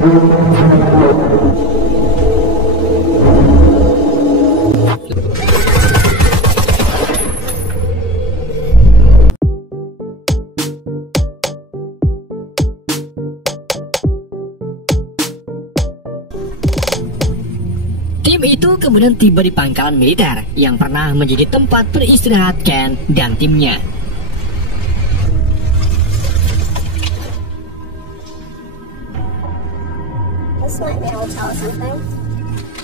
Tim itu kemudian tiba di pangkalan militer yang pernah menjadi tempat beristirahat Ken dan timnya.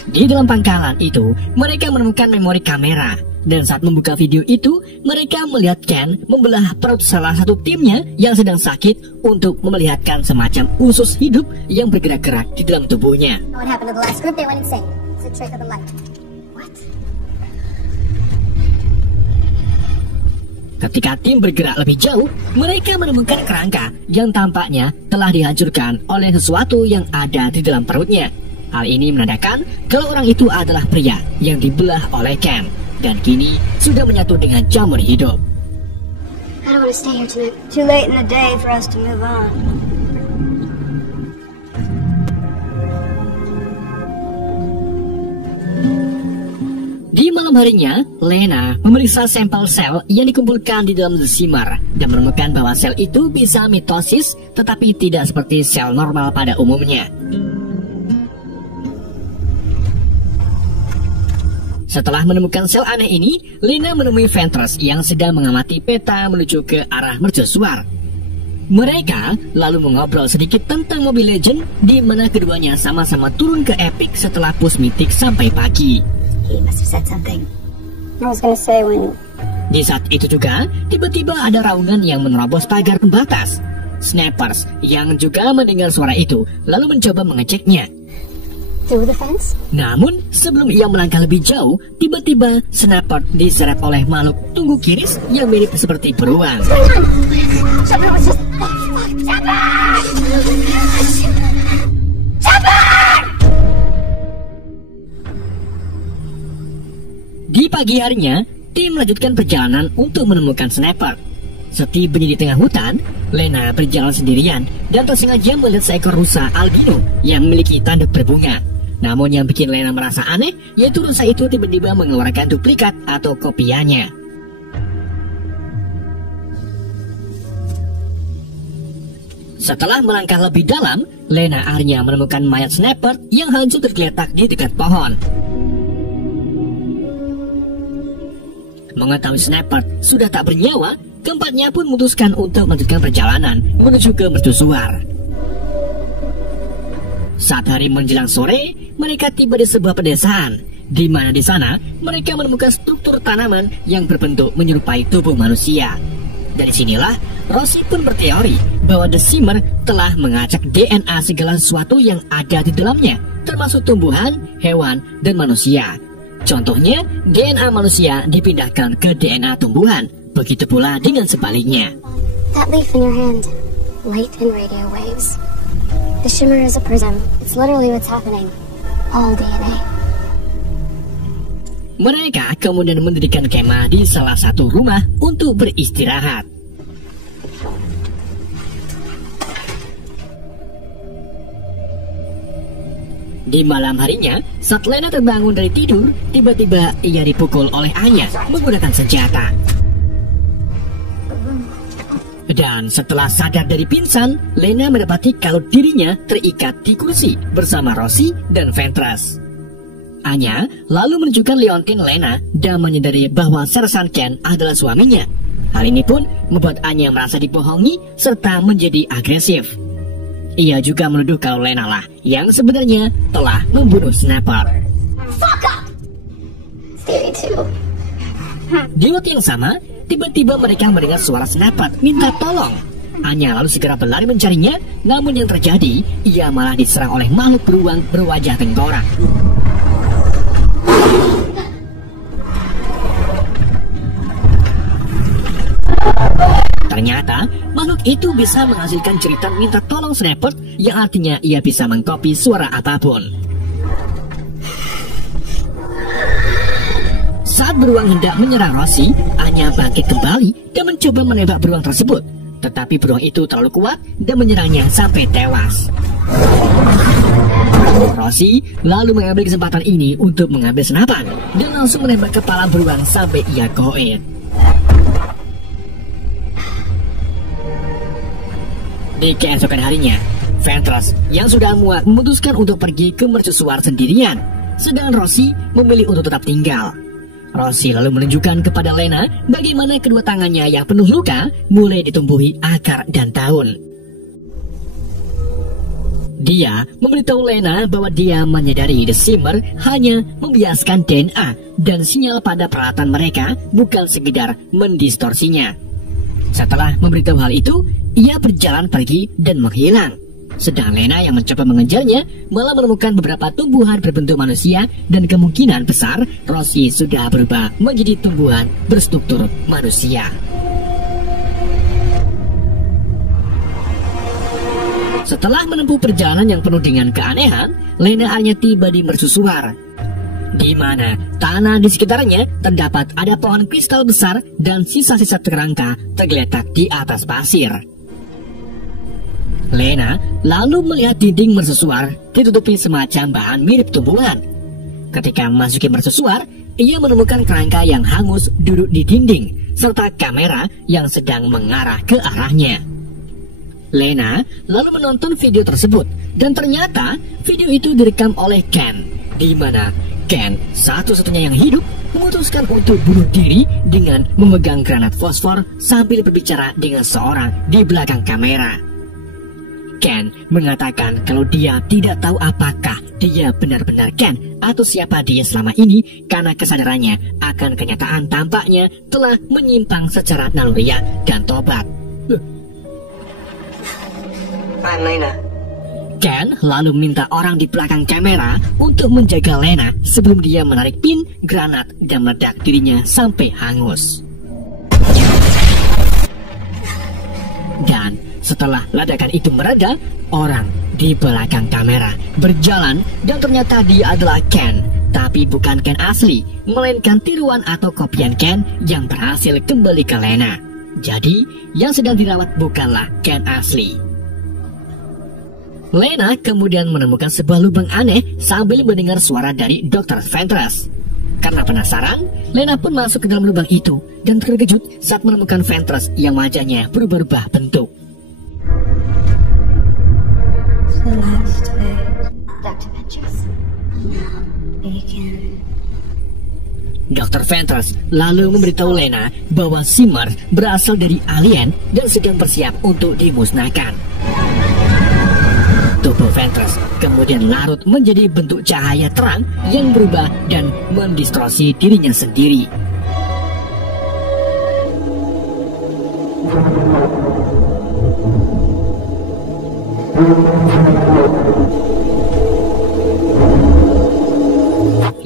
Di dalam pangkalan itu, mereka menemukan memori kamera. Dan saat membuka video itu, mereka melihat Ken membelah perut salah satu timnya yang sedang sakit untuk memelihatkan semacam usus hidup yang bergerak-gerak di dalam tubuhnya. Ketika tim bergerak lebih jauh, mereka menemukan kerangka yang tampaknya telah dihancurkan oleh sesuatu yang ada di dalam perutnya. Hal ini menandakan kalau orang itu adalah pria yang dibelah oleh Ken dan kini sudah menyatu dengan jamur hidup. I don't want to stay here tonight. Too late in the day for us to move on. Di malam harinya, Lena memeriksa sampel sel yang dikumpulkan di dalam The Shimmer dan menemukan bahwa sel itu bisa mitosis tetapi tidak seperti sel normal pada umumnya. Setelah menemukan sel aneh ini, Lena menemui Ventress yang sedang mengamati peta menuju ke arah mercusuar. Mereka lalu mengobrol sedikit tentang Mobile Legends, di mana keduanya sama-sama turun ke Epic setelah push mythic sampai pagi. Di saat itu juga, tiba-tiba ada raungan yang menerobos pagar pembatas. Snappers yang juga mendengar suara itu lalu mencoba mengeceknya. Namun, sebelum ia melangkah lebih jauh, tiba-tiba Snapper diseret oleh makhluk tunggu kiris yang mirip seperti beruang. Di pagi harinya, tim melanjutkan perjalanan untuk menemukan Snapper. Setibanya di tengah hutan, Lena berjalan sendirian dan tersengaja melihat seekor rusa albino yang memiliki tanduk berbunga. Namun yang bikin Lena merasa aneh, yaitu rusa itu tiba-tiba mengeluarkan duplikat atau kopiannya. Setelah melangkah lebih dalam, Lena akhirnya menemukan mayat Snapper yang hancur tergeletak di dekat pohon. Mengetahui Snapper sudah tak bernyawa, keempatnya pun memutuskan untuk melanjutkan perjalanan menuju ke mercusuar. Saat hari menjelang sore, mereka tiba di sebuah pedesaan, di mana di sana mereka menemukan struktur tanaman yang berbentuk menyerupai tubuh manusia. Dari sinilah, Rosie pun berteori bahwa The Shimmer telah mengacak DNA segala sesuatu yang ada di dalamnya, termasuk tumbuhan, hewan, dan manusia. Contohnya, DNA manusia dipindahkan ke DNA tumbuhan, begitu pula dengan sebaliknya. That leaf in your hand, light and radio waves. The Shimmer is a prism. It's literally what's happening. All DNA. Mereka kemudian mendirikan kemah di salah satu rumah untuk beristirahat. Di malam harinya, saat Lena terbangun dari tidur, tiba-tiba ia dipukul oleh Anya menggunakan senjata. Dan setelah sadar dari pingsan, Lena mendapati kalau dirinya terikat di kursi bersama Rosie dan Ventress. Anya lalu menunjukkan Leontin Lena dan menyadari bahwa Sersan Ken adalah suaminya. Hal ini pun membuat Anya merasa dibohongi serta menjadi agresif. Ia juga menuduh kalau Lena lah yang sebenarnya telah membunuh Snapper. Fuck up! Theory 2. Di waktu yang sama, tiba-tiba mereka mendengar suara Snapper minta tolong. Anya lalu segera berlari mencarinya, namun yang terjadi, ia malah diserang oleh makhluk beruang berwajah tengkorak. Ternyata, makhluk itu bisa menghasilkan cerita minta tolong Snapper, yang artinya ia bisa mengcopy suara apapun. Saat beruang hendak menyerang Rosie, Anya bangkit kembali dan mencoba menembak beruang tersebut. Tetapi beruang itu terlalu kuat dan menyerangnya sampai tewas. Rosie lalu mengambil kesempatan ini untuk mengambil senapan dan langsung menembak kepala beruang sampai ia goet. Di keesokan harinya, Ventress yang sudah muak memutuskan untuk pergi ke mercusuar sendirian, sedangkan Rosie memilih untuk tetap tinggal. Rosie lalu menunjukkan kepada Lena bagaimana kedua tangannya yang penuh luka mulai ditumbuhi akar dan daun. Dia memberitahu Lena bahwa dia menyadari The Shimmer hanya membiaskan DNA dan sinyal pada peralatan mereka, bukan sekedar mendistorsinya. Setelah memberitahu hal itu, ia berjalan pergi dan menghilang. Sedang Lena yang mencoba mengejarnya malah menemukan beberapa tumbuhan berbentuk manusia dan kemungkinan besar Rosie sudah berubah menjadi tumbuhan berstruktur manusia. Setelah menempuh perjalanan yang penuh dengan keanehan, Lena akhirnya tiba di mercusuar, di mana tanah di sekitarnya terdapat ada pohon kristal besar dan sisa-sisa kerangka tergeletak di atas pasir. Lena lalu melihat dinding mercusuar ditutupi semacam bahan mirip tumbuhan. Ketika memasuki mercusuar, ia menemukan kerangka yang hangus duduk di dinding, serta kamera yang sedang mengarah ke arahnya. Lena lalu menonton video tersebut, dan ternyata video itu direkam oleh Ken, di mana Ken, satu-satunya yang hidup, memutuskan untuk bunuh diri dengan memegang granat fosfor sambil berbicara dengan seorang di belakang kamera. Ken mengatakan kalau dia tidak tahu apakah dia benar-benar Ken atau siapa dia selama ini karena kesadarannya akan kenyataan tampaknya telah menyimpang secara naluriah dan tobat. I'm Lena. Ken lalu minta orang di belakang kamera untuk menjaga Lena sebelum dia menarik pin granat dan meledak dirinya sampai hangus. Dan setelah ledakan itu mereda, orang di belakang kamera berjalan dan ternyata dia adalah Ken. Tapi bukan Ken asli, melainkan tiruan atau kopian Ken yang berhasil kembali ke Lena. Jadi, yang sedang dirawat bukanlah Ken asli. Lena kemudian menemukan sebuah lubang aneh sambil mendengar suara dari Dr. Ventress. Karena penasaran, Lena pun masuk ke dalam lubang itu dan terkejut saat menemukan Ventress yang wajahnya berubah-ubah bentuk. Dr. Ventress lalu memberitahu Lena bahwa Shimmer berasal dari alien dan sedang bersiap untuk dimusnahkan. Tubuh Ventress kemudian larut menjadi bentuk cahaya terang yang berubah dan mendistorsi dirinya sendiri.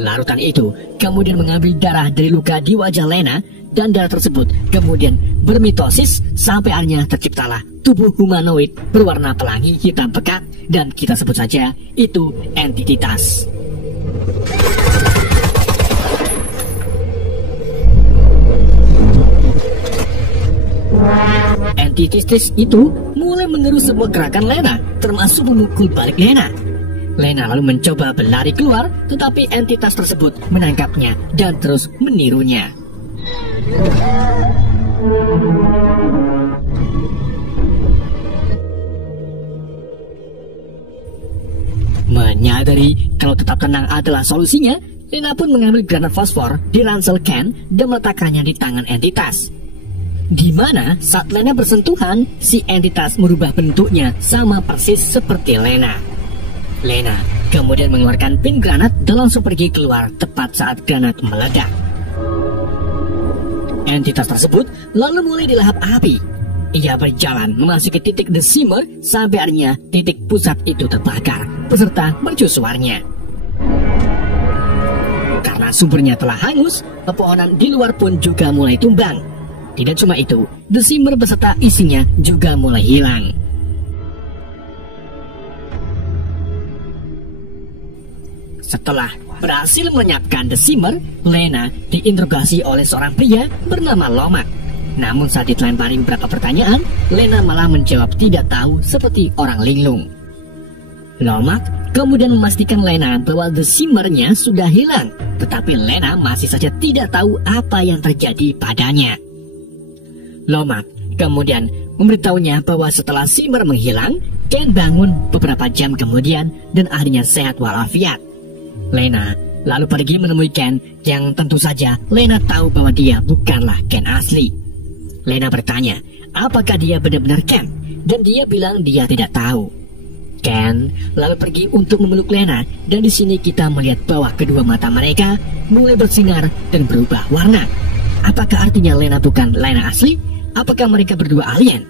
Larutan itu kemudian mengambil darah dari luka di wajah Lena, dan darah tersebut kemudian bermitosis sampai akhirnya terciptalah tubuh humanoid berwarna pelangi hitam pekat, dan kita sebut saja itu entitas. Entitas itu mulai meniru semua gerakan Lena, termasuk memukul balik Lena. Lena lalu mencoba berlari keluar, tetapi entitas tersebut menangkapnya dan terus menirunya. Menyadari kalau tetap tenang adalah solusinya, Lena pun mengambil granat fosfor di ransel Ken dan meletakkannya di tangan entitas. Di mana saat Lena bersentuhan, si entitas merubah bentuknya sama persis seperti Lena. Lena kemudian mengeluarkan pin granat dan langsung pergi keluar tepat saat granat meledak. Entitas tersebut lalu mulai dilahap api. Ia berjalan memasuki titik The Shimmer sampai akhirnya titik pusat itu terbakar beserta mercusuarnya. Karena sumbernya telah hangus, pepohonan di luar pun juga mulai tumbang. Tidak cuma itu, The Shimmer beserta isinya juga mulai hilang. Setelah berhasil melenyapkan The Shimmer, Lena diinterogasi oleh seorang pria bernama Lomax. Namun saat dilempari beberapa pertanyaan, Lena malah menjawab tidak tahu seperti orang linglung. Lomax kemudian memastikan Lena bahwa The Shimmer-nya sudah hilang, tetapi Lena masih saja tidak tahu apa yang terjadi padanya. Lomax kemudian memberitahunya bahwa setelah Shimmer menghilang, Ken bangun beberapa jam kemudian dan akhirnya sehat walafiat. Lena lalu pergi menemui Ken, yang tentu saja Lena tahu bahwa dia bukanlah Ken asli. Lena bertanya apakah dia benar-benar Ken, dan dia bilang dia tidak tahu. Ken lalu pergi untuk memeluk Lena, dan di sini kita melihat bahwa kedua mata mereka mulai bersinar dan berubah warna. Apakah artinya Lena bukan Lena asli? Apakah mereka berdua alien?